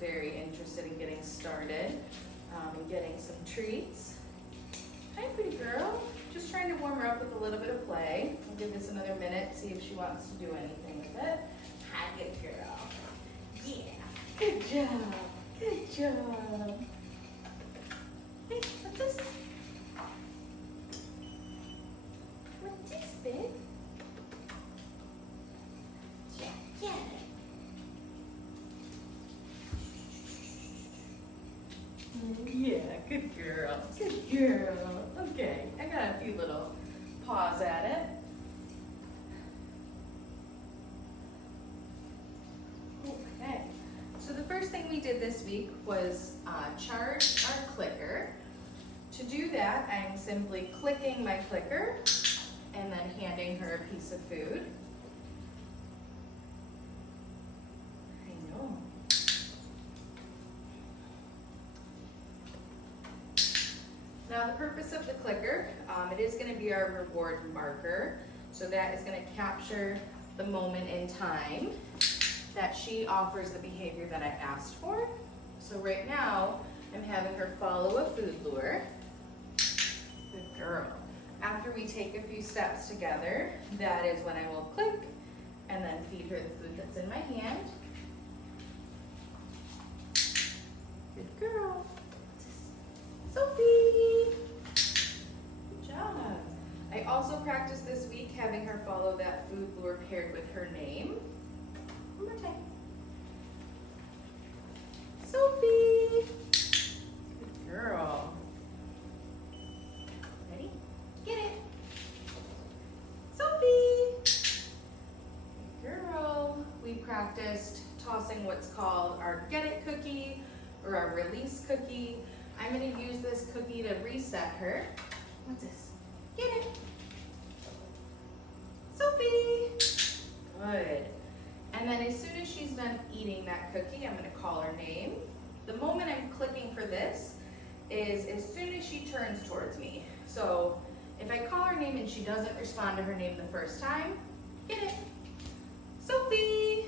very interested in getting started and getting some treats. Hi, pretty girl. Just trying to warm her up with a little bit of play. I'll give this another minute, see if she wants to do anything with it. Hi, good girl. Yeah, good job. Good job. Hey, what's this? What's this, babe? Yeah, get it. Yeah, good girl. Good girl. Okay, I got a few little paws at it. Okay, so the first thing we did this week was charge our clicker. To do that, I'm simply clicking my clicker and then handing her a piece of food. I know. Now the purpose of the clicker, it is going to be our reward marker. So that is going to capture the moment in time that she offers the behavior that I asked for. So right now, I'm having her follow a food lure. Good girl. After we take a few steps together, that is when I will click and then feed her the food that's in my hand. Good girl. Sophie! Good job. I also practiced this week having her follow that food lure paired with her name. One more time. Sophie! Good girl. Ready? Get it. Sophie! Good girl. We practiced tossing what's called our get it cookie or our release cookie. I'm going to use this cookie to reset her. What's this? Get it. Sophie! Good. And then as soon as she's done eating that cookie, I'm going to call her name. The moment I'm clicking for this is as soon as she turns towards me. So if I call her name and she doesn't respond to her name the first time, get it. Sophie!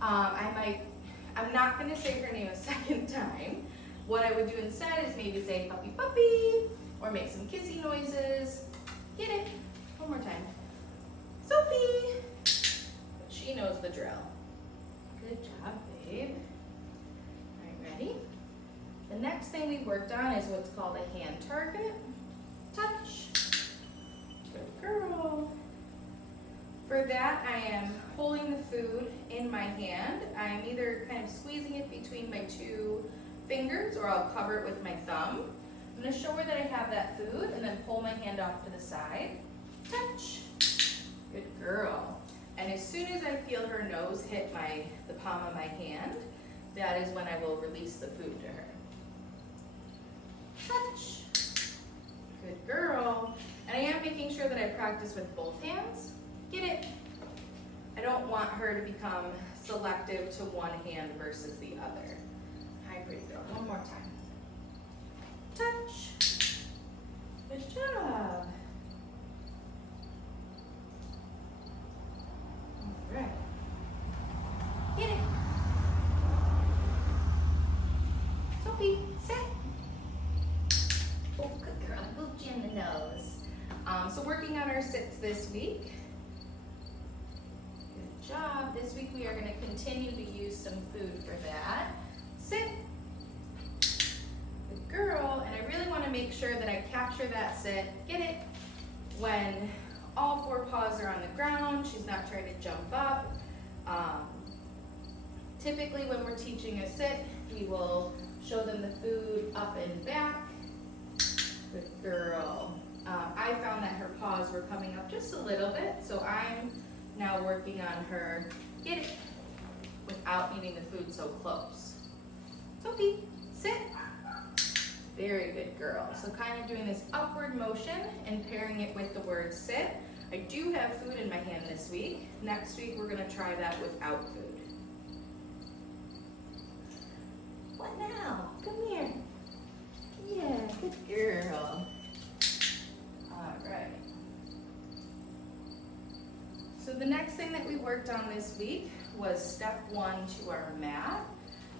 I'm not going to say her name a second time. What I would do instead is maybe say puppy puppy or make some kissy noises. Get it? One more time. Sophie! But she knows the drill. Good job, babe. All right, ready? The next thing we worked on is what's called a hand target. Touch. Good girl. For that, I am holding the food in my hand. I'm either kind of squeezing it between my two fingers or I'll cover it with my thumb. I'm going to show her that I have that food and then pull my hand off to the side. Touch. Good girl. And as soon as I feel her nose hit the palm of my hand, that is when I will release the food to her. Touch. Good girl. And I am making sure that I practice with both hands. Get it? I don't want her to become selective to one hand versus the other. Hi, pretty girl. One more time. Touch. Good job. All right. Get it. Sophie, sit. Oh, good girl. I booped you in the nose. So working on our sits this week. Good job. This week we are going to continue to use some food for that. Sit. Good girl. And I really want to make sure that I capture that sit. Get it? When all four paws are on the ground, she's not trying to jump up. Typically when we're teaching a sit, we will show them the food up and back. Good girl. I found that her paws were coming up just a little bit, so I'm now working on her get it without needing the food so close. Sophie, sit. Very good girl. So kind of doing this upward motion and pairing it with the word sit. I do have food in my hand this week. Next week we're going to try that without food. What now? Come here. Yeah, good girl. All right. So the next thing that we worked on this week was step 1 to our mat.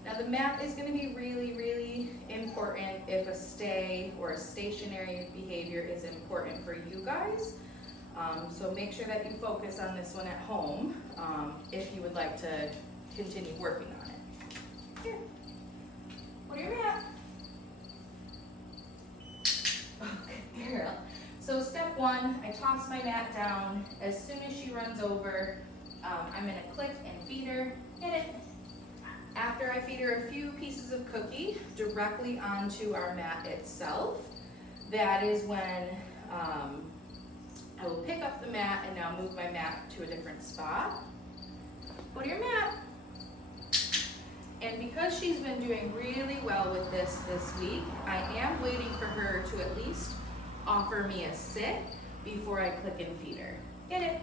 Now the mat is going to be really, really important if a stay or a stationary behavior is important for you guys. So make sure that you focus on this one at home if you would like to continue working on it. Here, what are your mat? Oh, good girl. So step one, I toss my mat down. As soon as she runs over, I'm going to click and feed her. Hit it. After I feed her a few pieces of cookie directly onto our mat itself, that is when I will pick up the mat and now move my mat to a different spot. Go to your mat. And because she's been doing really well with this week, I am waiting for her to at least offer me a sit before I click and feed her. Get it?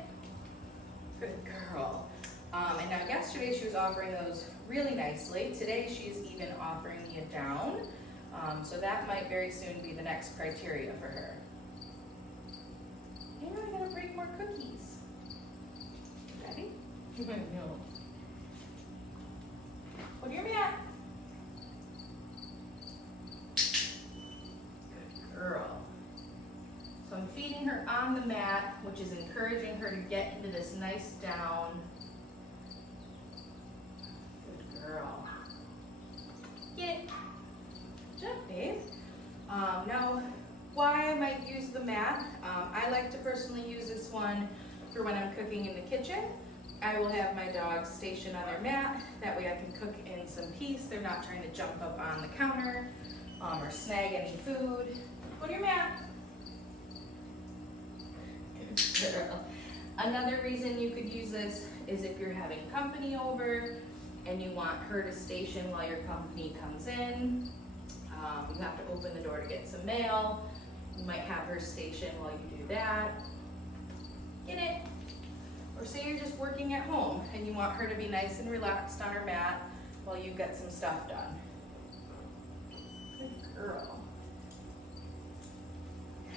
Good girl. And now yesterday she was offering those really nicely. Today she's even offering me a down. So that might very soon be the next criteria for her. And I gotta break more cookies. Ready? No. Put your mat. Good girl. So I'm feeding her on the mat, which is encouraging her to get into this nice down. Good girl. Get it. Good job, babe. Now, why I might use the mat, I like to personally use this one for when I'm cooking in the kitchen. I will have my dogs stationed on their mat. That way I can cook in some peace. They're not trying to jump up on the counter or snag any food. Go to your mat. Good girl. Another reason you could use this is if you're having company over and you want her to station while your company comes in. You have to open the door to get some mail. You might have her station while you do that. Get it? Or say you're just working at home and you want her to be nice and relaxed on her mat while you get some stuff done. Good girl.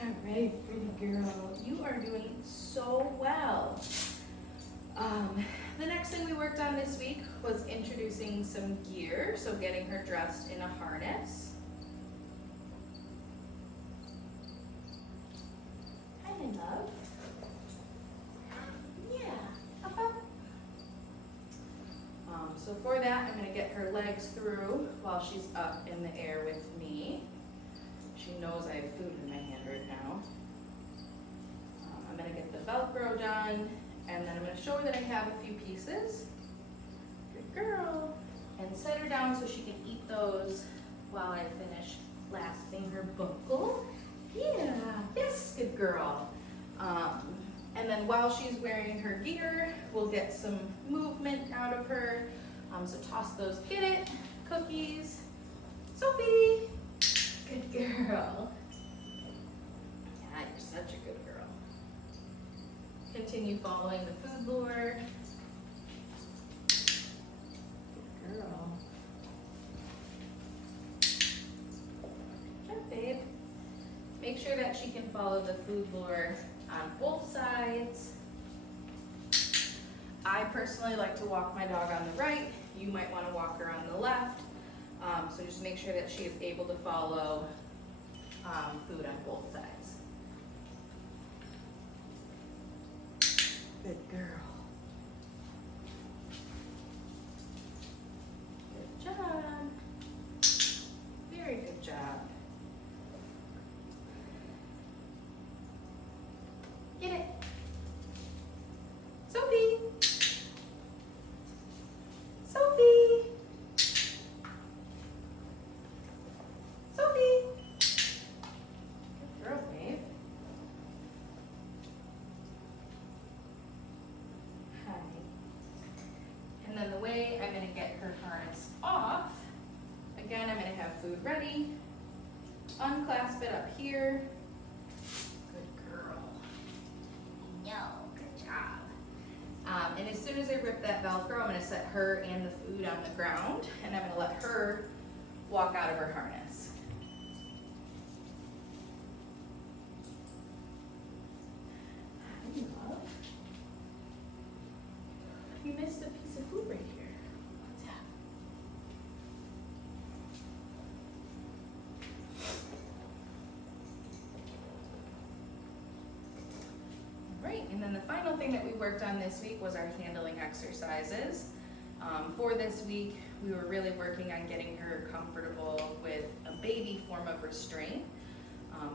All right, pretty girl. You are doing so well. The next thing we worked on this week was introducing some gear, so getting her dressed in a harness. Hi, my love. So for that, I'm going to get her legs through while she's up in the air with me. She knows I have food in my hand right now. I'm going to get the Velcro done, and then I'm going to show her that I have a few pieces. Good girl. And set her down so she can eat those while I finish clasping her buckle. Yeah, yes, good girl. And then while she's wearing her gear, we'll get some movement out of her. So toss those, get it, cookies. Sophie, good girl. Yeah, you're such a good girl. Continue following the food lure. Good girl. Good, babe. Make sure that she can follow the food lure on both sides. I personally like to walk my dog on the right. You might want to walk her on the left. So just make sure that she is able to follow food on both sides. Good girl. Good job. Very good job. Get it. Sophie. Sophie. Sophie. Good girl, babe. Hi. And then the way I'm going to get her harness off, again, I'm going to have food ready. Unclasp it up here. Good girl. No, good job. And as soon as I rip that Velcro, I'm going to set her and the food on the ground, and I'm going to let her walk out of her harness. Hi, love. You missed a piece of food right here. What's that? final thing that we worked on this week was our handling exercises. For this week, we were really working on getting her comfortable with a baby form of restraint.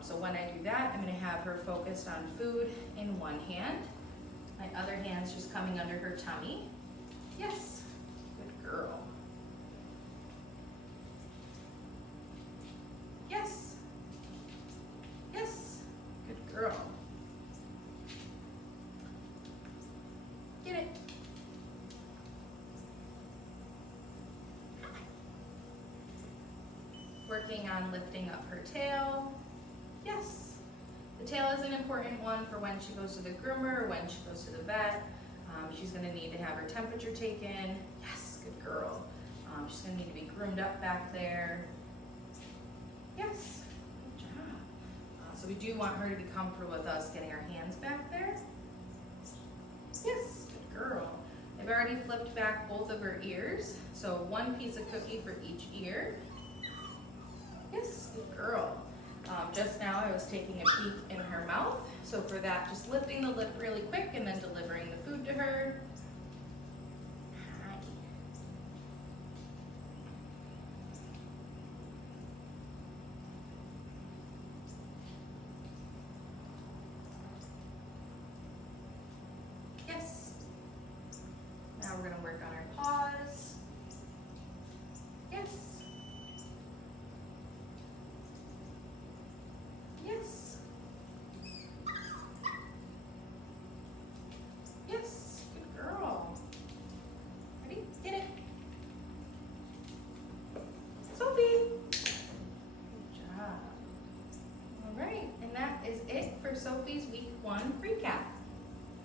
So when I do that, I'm going to have her focused on food in one hand. My other hand's just coming under her tummy. Yes, good girl. Yes, yes, good girl. Get it. Working on lifting up her tail. Yes. The tail is an important one for when she goes to the groomer or when she goes to the vet. She's going to need to have her temperature taken. Yes, good girl. She's going to need to be groomed up back there. Yes, good job. So we do want her to be comfortable with us getting our hands back there. Yes, good girl. I've already flipped back both of her ears. So one piece of cookie for each ear. Yes, good girl. Just now I was taking a peek in her mouth. So for that, just lifting the lip really quick and then delivering the food to her. Hi. Yes. Now we're going to work on our